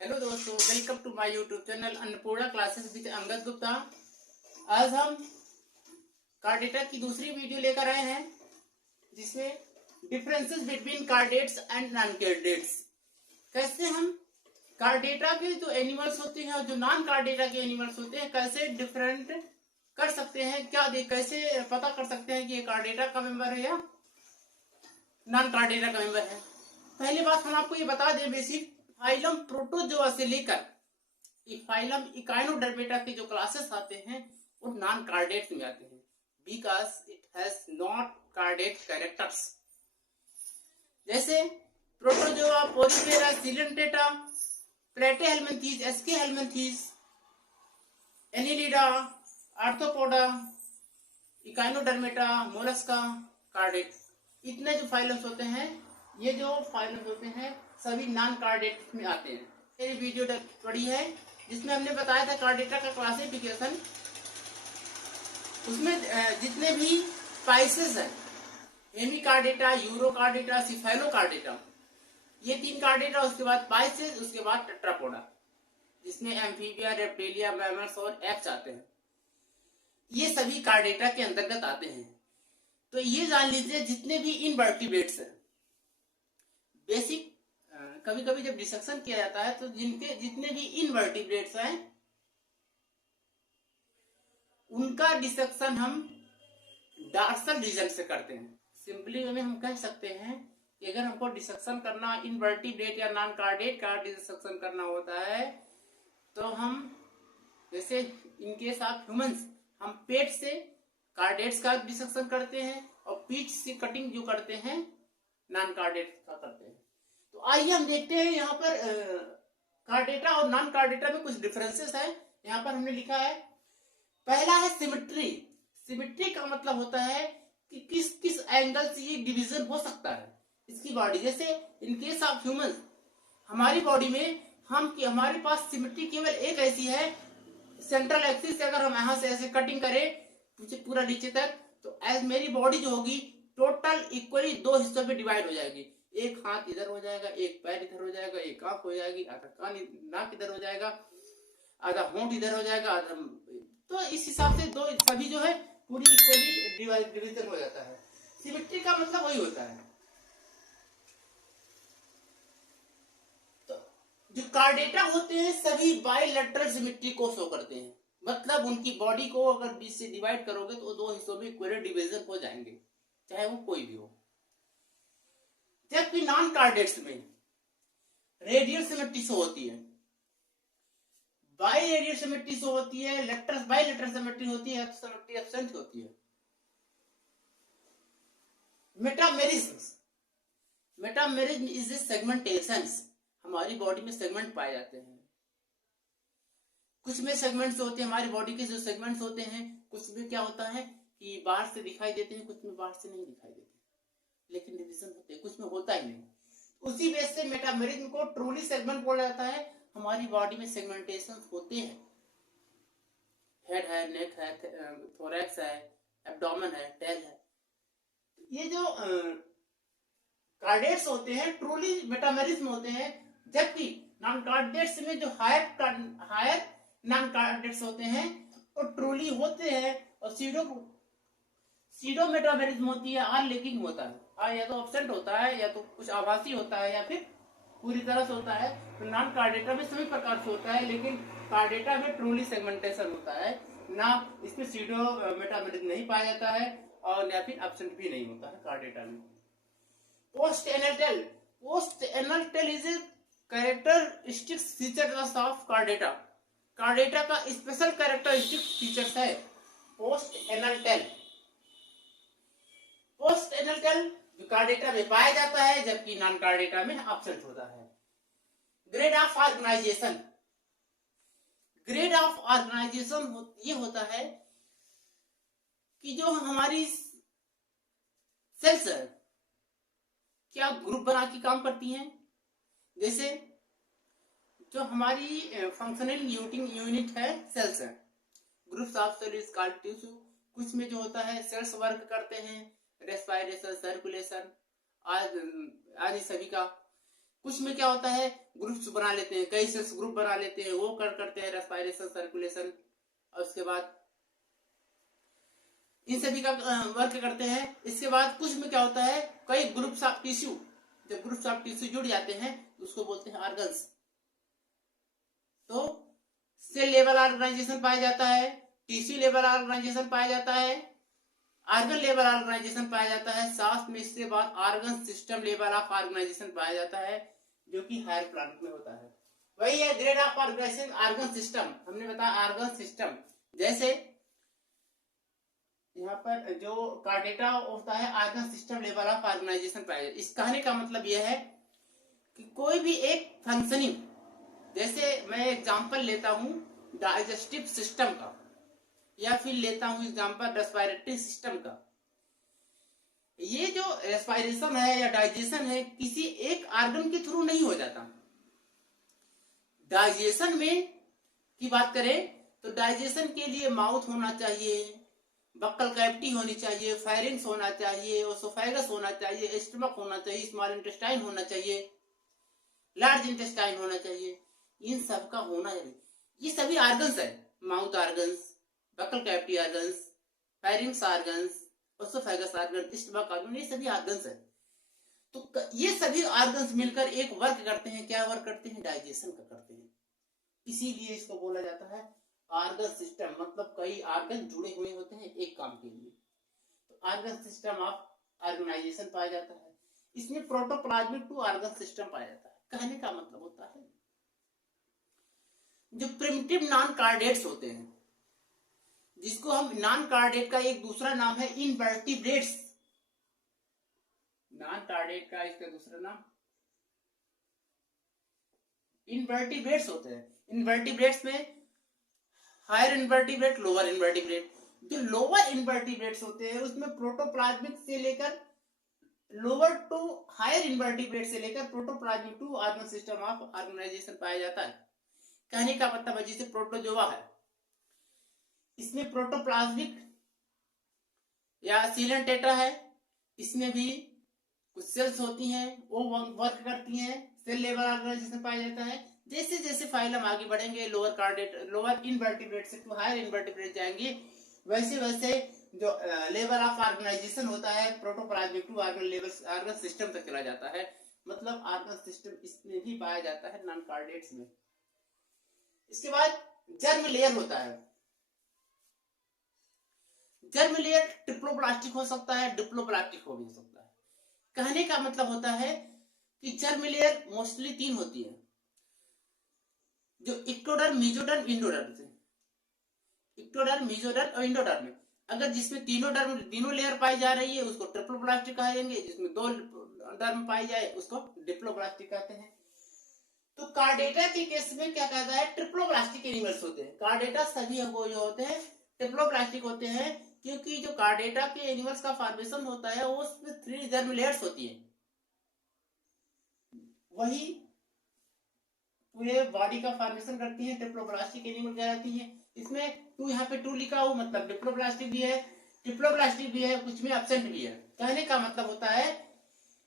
Hello दोस्तों, welcome to my YouTube channel Annapurna classes with Angad Gupta. आज हम कार्ड डेटा की दूसरी वीडियो लेकर आए हैं जिसमें differences between chordates and non chordates. कैसे हम कार्ड डेटा के जो एनिमल्स होते हैं और जो नॉन कार्ड डेटा के एनिमल्स होते हैं कैसे डिफरेंट कर सकते हैं, कैसे पता कर सकते हैं कि ये कार्ड डेटा का मेंबर है या नॉन कार्ड डेटा का मेंबर है। पहली बात हम आपको ये बता दें, बेसिक फाइलम प्रोटोजोआ से लेकर फाइलम इकाइनोडर्मेटा के जो क्लासेस आते हैं वो नॉन कार्डेट में आते हैं because it has not chordate characters. जैसे protozoa, porifera, coelenterata, platyhelminthes, aschelminthes, annelida, arthropoda, echinodermata, mollusca, chordate, इतने जो फाइलम्स होते हैं, ये जो फाइलम्स होते हैं सभी नॉन कार्डेट में आते हैं। मेरी वीडियो पड़ी है जिसमें हमने बताया था कार्डेटा का क्लासिफिकेशन। उसमें जितने भी स्पाइसेस हैं, हेमिकार्डेटा, यूरोकार्डेटा, सिफेलोकार्डेटा, ये 3 कार्डेटा, उसके बाद स्पाइसेस, उसके बाद टेट्रापोडा जिसमें एम्फीबिया, रेप्टिलिया, मैमल्स और एप्स आते हैं। ये सभी कार्डेटा के अंतर्गत आते हैं। तो ये जान लीजिए जितने भी इनवर्टिब्रेट्स हैं, बेसिक कभी कभी जब डिसेक्शन किया जाता है तो जितने भी इनवर्टिब्रेट्स हैं उनका डिसेक्शन हम डॉर्सल रीजन से करते हैं। सिंपली में हम कह सकते हैं कि अगर हमको डिसेक्शन करना इनवर्टिब्रेट या नॉन कार्डेट का डिसेक्शन करना होता है तो हम जैसे इन केस ऑफ ह्यूमंस हम पेट से कार्डेट्स का डिसेक्शन करते हैं और पीठ से कटिंग जो करते हैं नॉन कार्डेट का करते हैं। तो आइए हम देखते हैं यहाँ पर कार्डेटा और नॉन कार्डेटा में कुछ डिफरेंसेस है। यहाँ पर हमने लिखा है, पहला है सिमेट्री। सिमेट्री का मतलब होता है कि किस किस एंगल से ये डिवीजन हो सकता है इसकी बॉडी। जैसे इन केस ऑफ ह्यूमन, हमारी बॉडी में हमारे पास सिमेट्री केवल एक ऐसी है, सेंट्रल एक्सिस से अगर हम यहाँ से ऐसे कटिंग करें पूरा नीचे तक, तो एज मेरी बॉडी जो होगी टोटल इक्वली 2 हिस्सों में डिवाइड हो जाएगी। एक हाथ इधर हो जाएगा, एक पैर इधर हो जाएगा, एक आंख हो जाएगी, आधा कान नाक इधर हो जाएगा, आधा होंठ इधर हो जाएगा, आधा। तो इस हिसाब से दो सभी जो है पूरी इक्वली डिवीजन हो जाता है। सिमेट्री का मतलब वही होता है। तो जो कार्डेटा होते हैं सभी बाइलेटरल सिमेट्री को शो करते हैं, मतलब उनकी बॉडी को अगर बीच से डिवाइड करोगे तो 2 हिस्सों में इक्वली डिवीजन हो जाएंगे, चाहे वो कोई भी हो। जबकि नॉन कार्डेट्स में रेडियल सिमेट्री शो होती है, बाई रेडियल सिमेट्री शो होती है, बाइलेटरल सिमेट्री होती है, सिमेट्री एब्सेंट होती है। Metamerism is a segmentations. हमारी बॉडी में सेगमेंट पाए जाते हैं। कुछ में सेगमेंट्स होते हैं, हमारी बॉडी के जो सेगमेंट्स होते हैं कुछ में क्या होता है कि बाहर से दिखाई देते हैं, कुछ में बाहर से नहीं दिखाई देते, लेकिन डिवीजन होते हैं, कुछ में होता ही नहीं। उसी बेस से मेटामेरिज्म को ट्रूली सेगमेंट बोला जाता है। हमारी बॉडी में सेगमेंटेशन होते हैं, हेड है, नेक है, थोरैक्स है, एब्डोमेन है, टेल है। ये जो कार्डेट्स होते हैं ट्रूली मेटामेरिज्म होते हैं, जबकि नॉन कार्डेट्स में जो हायर नॉन कार्डेट्स होते हैं वो ट्रूली होते हैं और सीडो मेटामेरिज्म होती है, आर लेकिंग होता है, या तो एब्सेंट होता है, या तो कुछ आभासी होता है, या फिर पूरी तरह से होता है। तो नॉन कार्डेटा में सभी प्रकार से होता है, लेकिन कार्डेटा में ट्रूली सेगमेंटेशन होता है ना, इसमें सीडो मेटामेरिज्म नहीं पाया जाता है और या फिर एब्सेंट भी नहीं होता है कार्डेटा में। Post anal tail is a characteristic features of chordata. Chordata का स्पेशल कैरेक्टरिस्टिक फीचर्स है पोस्ट एनल टेल जो कार्डेटा में पाया जाता है, जबकि नॉन कार्डेटा में एब्सेंट होता है। ग्रेड ऑफ ऑर्गेनाइजेशन ये होता है कि जो हमारी सेल्स है क्या ग्रुप बना के काम करती हैं। जैसे जो हमारी फंक्शनल यूनिट है सेल्स है, groups of cell is called tissue. कुछ में जो होता है सेल्स वर्क करते हैं, रेस्पिरेशन, सर्कुलेशन आदि सभी का। कुछ में क्या होता है, ग्रुप्स बना लेते हैं, कई सेल्स ग्रुप बना लेते हैं, वो करते हैं रेस्पिरेशन, सर्कुलेशन, और उसके बाद इन सभी का वर्क करते हैं। इसके बाद कुछ में क्या होता है, कई ग्रुप्स ऑफ टिश्यू, जब ग्रुप्स ऑफ टिश्यू जुड़ जाते हैं उसको बोलते हैं ऑर्गन्स। तो सेल लेवल ऑर्गेनाइजेशन पाया जाता है, टिश्यू लेवल ऑर्गेनाइजेशन पाया जाता है, ऑर्गन लेवल ऑर्गेनाइजेशन पाया जाता है, साथ में इसके बाद organ system level of organisation पाया जाता है, जो कि हायर प्लांट में होता है। वही है grade of organisation organ system. हमने बताया ऑर्गन सिस्टम, जैसे यहाँ पर जो कार्डेटा होता है organ system level of organisation पाया जाता है। इस कहने का मतलब यह है कि कोई भी एक फंक्शनिंग, जैसे मैं एग्जांपल लेता हूं डाइजेस्टिव सिस्टम का, या फिर लेता हूं एग्जांपल रेस्पिरेटरी सिस्टम का। ये जो रेस्पिरेशन है या डाइजेशन है किसी एक ऑर्गन के थ्रू नहीं हो जाता। डाइजेशन में की बात करें तो डाइजेशन के लिए माउथ होना चाहिए, बक्कल कैविटी होनी चाहिए, फेरिंग्स होना चाहिए, ओसोफेगस होना चाहिए, स्टमक होना चाहिए, स्मॉल इंटेस्टाइन होना चाहिए, लार्ज इंटेस्टाइन होना चाहिए। इन सब का होना चाहिए। ये सभी ऑर्गन्स है, mouth organs, buccal cavity organs, pharynx organs, oesophagus organ, stomach organ, ये सभी ऑर्गन्स है। तो ये सभी ऑर्गन्स मिलकर एक वर्क करते हैं। क्या वर्क करते हैं? डाइजेशन का करते हैं। इसीलिए इसको बोला जाता है ऑर्गन सिस्टम, मतलब कई ऑर्गन जुड़े हुए होते हैं एक काम के लिए। तो ऑर्गन सिस्टम ऑफ ऑर्गेनाइजेशन पाया जाता है। इसमें प्रोटोप्लाज्मिक टू ऑर्गन सिस्टम पाया जाता है। कहने का मतलब होता है जो प्रिमिटिव नॉन कार्डेट्स होते हैं, जिसको हम नॉन कार्डेट का एक दूसरा नाम है इनवर्टिब्रेट्स। नॉन कार्डेट का इसका दूसरा नाम इनवर्टिब्रेट्स होते हैं। इनवर्टिब्रेट्स में हायर इनवर्टिब्रेट, लोअर इनवर्टिब्रेट। जो लोअर इनवर्टिब्रेट्स होते हैं उसमें प्रोटोप्लाज्मिक से लेकर लोअर टू हायर इनवर्टिब्रेट से लेकर protoplasmic to organ system of organisation पाया जाता है। कहने का मतलब है जैसे प्रोटोजोआ है, इसमें प्रोटोप्लाज्मिक या सीलन टेट्रा है, इसमें भी कुछ सेल्स होती हैं, वो वर्क करती हैं, सेल लेवल ऑर्गेनाइजेशन पाया जाता है। जैसे जैसे फाइलम आगे बढ़ेंगे, लोअर इनवर्टिब्रेट से टू हायर इनवर्टिब्रेट जाएंगे, वैसे वैसे जो लेवल ऑफ ऑर्गेनाइजेशन होता है प्रोटोप्लाज्मिक टू ऑर्गन सिस्टम तक चला जाता है। मतलब ऑर्गन सिस्टम इसमें भी पाया जाता है नॉन कार्डेट्स में। इसके बाद जर्म लेयर होता है। जर्म लेयर ट्रिप्लोप्लास्टिक हो सकता है, डिप्लोप्लास्टिक हो भी सकता है। कहने का मतलब होता है कि जर्म लेयर मोस्टली 3 होती है, जो इक्टोडर्म, मेसोडर्म, इंडोडर्म से। इक्टोडर्म, मेसोडर्म और इंडोडर्म, अगर जिसमें तीनों लेयर पाई जा रही है उसको ट्रिप्लोप्लास्टिक कहेंगे, जिसमें 2 डर्म पाई जाए उसको डिप्लोप्लास्टिक कहते हैं। तो कार्डेटा के केस में क्या कहता है, ट्रिप्लोप्लास्टिक एनिमल्स होते हैं। कार्डेटा सभी वो जो होते हैं ट्रिप्लोप्लास्टिक होते हैं, क्योंकि जो कार्डेटा के एनिमल्स का फॉर्मेशन होता है वो उसमें 3 जर्म लेयर्स होती है। वही पूरे बॉडी का फॉर्मेशन करती है, ट्रिप्लोप्लास्टिक एनिमल कहलाती है। इसमें 2 यहाँ पे 2 लिखा हो, मतलब डिप्लोप्लास्टिक भी है, ट्रिप्लोप्लास्टिक भी है, कुछ में एब्सेंट भी है। कहने का मतलब होता है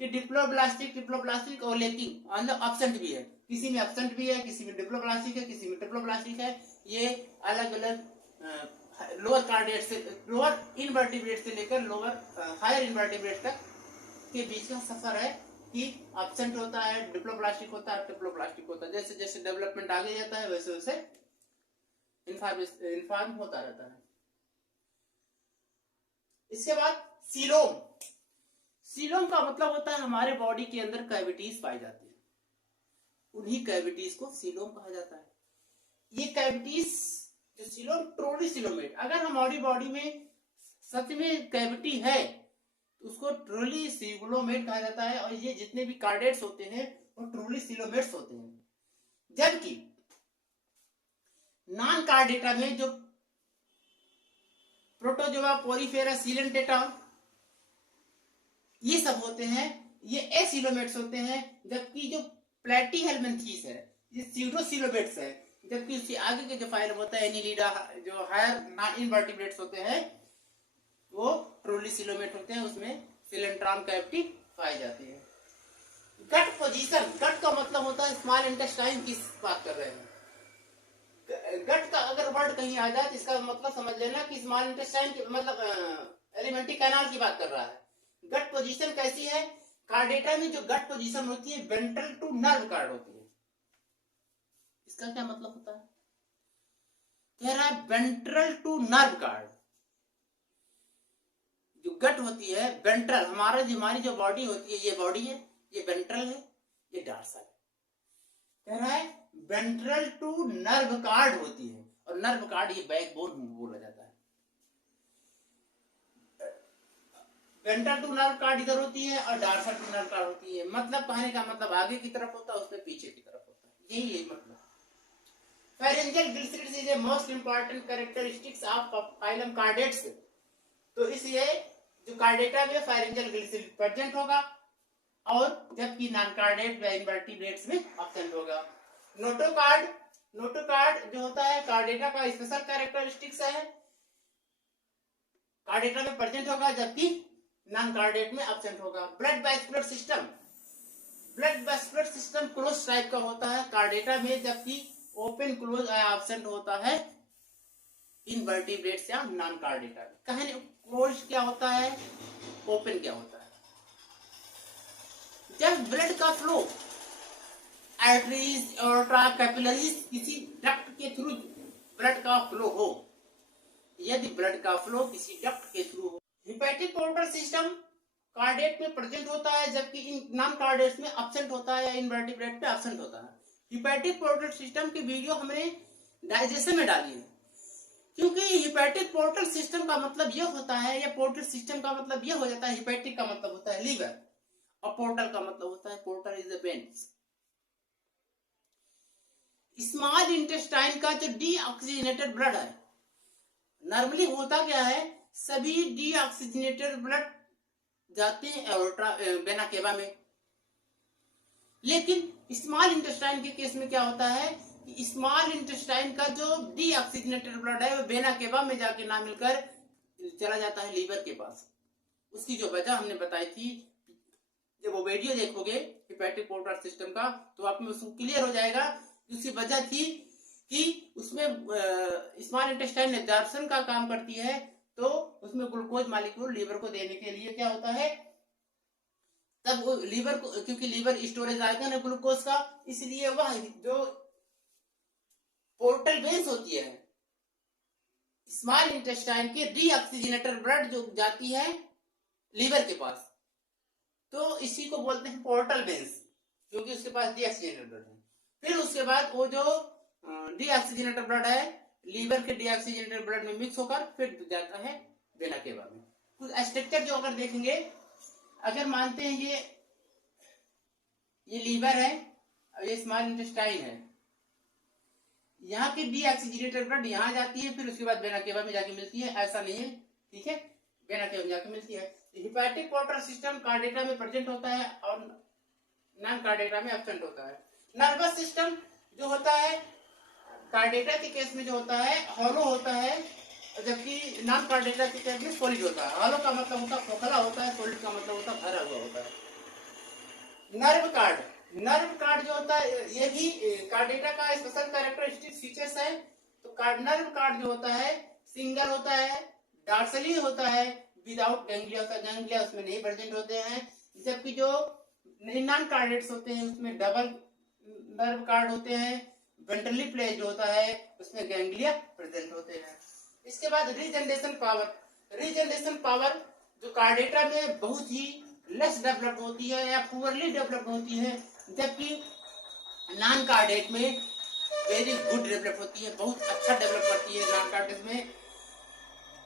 कि ट्रिप्लोप्लास्टिक और लेकिन मतलब एब्सेंट भी है, किसी में एब्सेंट भी है, किसी में डिप्लोप्लास्टिक है, किसी में ट्रिप्लोप्लास्टिक है। ये अलग अलग लोअर कार्डेट से, लोअर इनवर्टिब्रेट से लेकर लोअर हायर इनवर्टिब्रेट तक के बीच का सफर है कि एब्सेंट होता है, डिप्लोप्लास्टिक होता है, ट्रिप्लोप्लास्टिक होता है। जैसे जैसे डेवलपमेंट आगे जाता है वैसे वैसे इन्फॉर्म होता रहता है। इसके बाद सीलोम। सीलोम का मतलब होता है हमारे बॉडी के अंदर कैविटीज पाई जाती है, उन्हीं कैविटीज को सीलोम कहा जाता है। ये कैविटीज जो सीलोम, ट्रोली सीलोमेट, अगर हमारी बॉडी में सच में कैविटी है तो उसको ट्रोली सीलोमेट कहा जाता है। और ये जितने भी कार्डेट्स होते हैं वो ट्रोली सीलोमेट्स होते हैं। जबकि नॉन कार्डेटा में जो प्रोटोजोआ, पोरीफेरा, सीलेंटेटा ये सब होते हैं, ये एसिलोमेट्स होते हैं। जबकि जो प्लेटीहेल्मिन्थीस है ये सीडोसिलोमेट्स है। जबकि उसके आगे के जो फाइलम होता है एनिलिडा, जो हायर नॉन इनवर्टिब्रेट्स होते हैं वो ट्रोली सीलोमेट होते हैं, उसमें सिलेंट्रॉन कैविटी पाई जाती है। गट पोजीशन, गट का मतलब होता है स्मॉल इंटेस्टाइन की बात कर रहे हैं। गट का अगर वर्ड कहीं आ जाए तो इसका मतलब समझ लेना कि स्मॉल इंटेस्टाइन की मतलब एलिमेंट्री कैनाल की बात कर रहा है। गट पोजीशन कैसी है? कार्डेटा में जो गट पोजीशन होती है वेंट्रल टू नर्व कार्ड होती है। इसका क्या मतलब होता है? कह रहा है वेंट्रल टू नर्व कार्ड। जो गट होती है वेंट्रल, हमारी जो बॉडी होती है, ये बॉडी है, ये वेंट्रल है, ये डॉर्सल है। कह रहा है वेंट्रल टू नर्व कार्ड होती है, और नर्व कार्ड ये बैकबोन बोला जाता है। वेंट्रल टू नर्व कार्ड इधर होती है और डॉर्सल टू नर्व कार्ड होती है। मतलब कहने का मतलब आगे की तरफ होता है, उसमें पीछे की तरफ होता है, यही मतलब। Pharyngeal glycerids is a most important characteristics of phylum Cardates। तो इसलिए जो कार्डेटा में फायरेंजियल ग्लिसरीड प्रेजेंट होगा, और जबकि नॉन कार्डेट या इनवर्टिब्रेट्स में एब्सेंट होगा। नोटोकार्ड जो होता है कार्डेटा का स्पेशल कैरेक्टरिस्टिक्स है, कार्डेटा में प्रेजेंट होगा जबकि नॉन कार्डेट में एब्सेंट होगा। Blood vascular system close type का होता है कार्डेटा में, जबकि ओपन क्लोज एब्सेंट होता है इनवर्टिब्रेट्स या नॉन कार्डेटा। कहने क्लोज क्या होता है, ओपन क्या होता है। जब ब्लड का फ्लो आर्टरीज और कैपिलरीज किसी डक्ट के थ्रू ब्लड का फ्लो हो, यदि ब्लड का फ्लो किसी डक्ट के थ्रू हो, हिपैटिक पोर्टल सिस्टम कार्डेट में प्रेजेंट होता है जबकि नॉन कार्डेट में एब्सेंट होता है या इनवर्टिब्रेट में एब्सेंट होता है। हिपैटिक पोर्टल सिस्टम की वीडियो हमने डाइजेशन में डाली है, क्योंकि हिपैटिक पोर्टल सिस्टम का मतलब यह होता है, या पोर्टल सिस्टम का मतलब यह हो जाता है, हिपैटिक का मतलब होता है लीवर और पोर्टल का मतलब होता है, portal is the veins. Small intestine का जो डीऑक्सीजनेटेड ब्लड है, नॉर्मली होता क्या है, सभी डीऑक्सीजनेटेड ब्लड जाते हैं एओर्टा वेना केवा में, लेकिन स्मॉल इंटेस्टाइन के केस में क्या होता है कि स्मॉल इंटेस्टाइन का जो डीऑक्सीजनेटेड ब्लड है वो वेना केवा में जाके ना मिलकर चला जाता है लीवर के पास। उसकी जो वजह हमने बताई थी, जब वो वीडियो देखोगे हिपैटिक पोर्टल सिस्टम का तो आप में उसको क्लियर हो जाएगा। उसकी वजह थी कि उसमें स्मॉल इंटेस्टाइन एब्जॉर्प्शन का काम करती है, तो उसमें ग्लूकोज मॉलिक्यूल लीवर को देने के लिए क्या होता है, तब वो लीवर को, क्योंकि लीवर स्टोरेज आइकन है ग्लूकोज का, इसलिए वह जो पोर्टल वेन्स होती है स्मॉल इंटेस्टाइन के डीऑक्सीजनेटेड ब्लड जो जाती है लीवर के पास, तो इसी को बोलते हैं पोर्टल वेन्स, क्योंकि उसके पास डीऑक्सीजनेटेड ब्लड है। फिर उसके बाद वो जो डीऑक्सीजनेटेड ब्लड है लीवर के डीऑक्सीजनेटेड ब्लड में मिक्स होकर फिर जाता है वेना केवा में। कुछ स्ट्रक्चर जो अगर देखेंगे, अगर मानते हैं ये लीवर है और ये स्मॉल इंटेस्टाइन है, यहाँ की डीऑक्सीजनेटेड ब्लड यहाँ जाती है, फिर उसके बाद वेना केवा में जाके मिलती है, ऐसा नहीं है, ठीक है, वेना केवा में जाके मिलती है। हिपैटिक पोर्टल सिस्टम कार्डेटा में प्रेजेंट होता है और नॉन कार्डेटा में एब्सेंट होता है। नर्वस सिस्टम जो होता है कार्डेटा के केस में जो होता है हॉलो होता है, जबकि नॉन कार्डेटा के केस में सॉलिड होता है। हॉलो का मतलब होता है खोखला होता है, सॉलिड का मतलब होता है भरा हुआ होता है। नर्व कार्ड जो होता है ये भी कार्डेटा का स्पेशल कैरेक्टरिस्टिक फीचर्स है। तो नर्व कार्ड जो होता है सिंगल होता है, डॉर्सली होता है, विदाउट गैंग्लिया होता है, गैंग्लिया उसमें नहीं प्रेजेंट होते हैं, जबकि जो नॉन कार्डेट्स होते हैं उसमें डबल नर्व कार्ड होते हैं, वेंट्रली प्लेस्ड होता है, उसमें गैंग्लिया प्रेजेंट होते हैं। इसके बाद रीजनरेशन पावर जो कार्डेटा में बहुत ही लेस डेवलप होती है या पुअरली डेवलप होती है, जबकि नॉन कार्डेट में वेरी गुड डेवलप होती है, बहुत अच्छा डेवलप करती है नॉन कार्डेट में।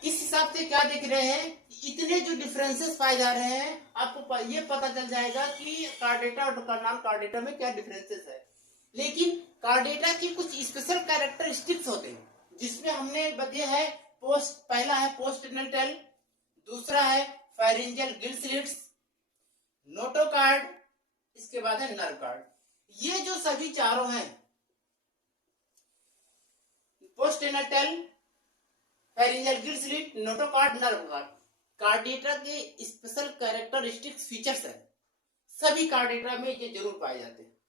इस हिसाब से क्या देख रहे हैं, इतने जो डिफरेंसेस पाए जा रहे हैं, आपको ये पता चल जाएगा कि कार्डेटा और नॉन कार्डेटा में क्या डिफरेंसेस है। लेकिन कार्डेटा की कुछ स्पेशल कैरेक्टरिस्टिक्स होते हैं, जिसमें हमने बताया है पहला है पोस्टेनल, दूसरा है फायरिंजियल गिल्सलिट्स, नोटोकार्ड, इसके बाद है नर्व कार्ड। ये जो सभी चारों हैं पोस्टेनल, फायरिंजियल गिल्सलिट, नोटोकार्ड, नर्व कार्ड, कार्डेटा के स्पेशल कैरेक्टरिस्टिक्स फीचर्स है। सभी कार्डेटा में ये जरूर पाए जाते हैं।